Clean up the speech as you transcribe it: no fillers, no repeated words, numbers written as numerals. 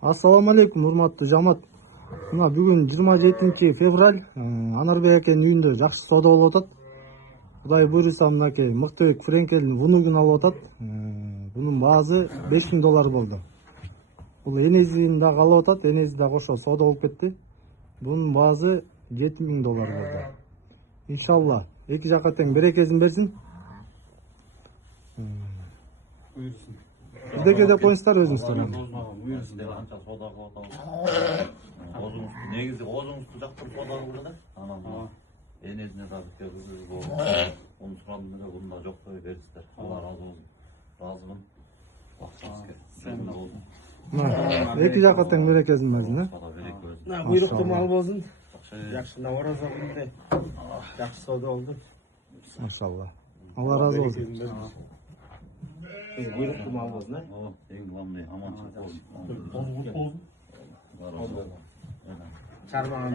Assalamu алейкум, урматтуу жамаат. Мына бүгүн 27 февраль. Анарбек акенин үйүндө жакшы соода болуп атат. Кудай буйруса мынакей Мыктыбек Френкелдин вунугун алып атат. Бунун баасы $5000 болду. Бул энезин дагы алып атат, энези да кошо соода болуп кетти. Бунун баасы $7000 болду. Иншалла эки жака тең берекесин берсин. Buyursun. Бирдеке деп коюңуздар өзүңүздөр. Buyursun деп анча соода кылып атабыз. Озуңуз негизи озуңузду жактырып соода кылды да. Анан энесине да кызы болуп. Onu сурадым эле, бунда жок деп бердиздер. Алла разы болсун. Разымын. Акчаңызга. Sen болдун. Эки жака тең берекесин берсин. Буйруктуу мал болсун. Жакшы ораза күндө жакшы соода болду. Машалла. Алла разы болсун. Буйруктуу мал болсун, а? Эң главный аманчылык болсун. Чармаган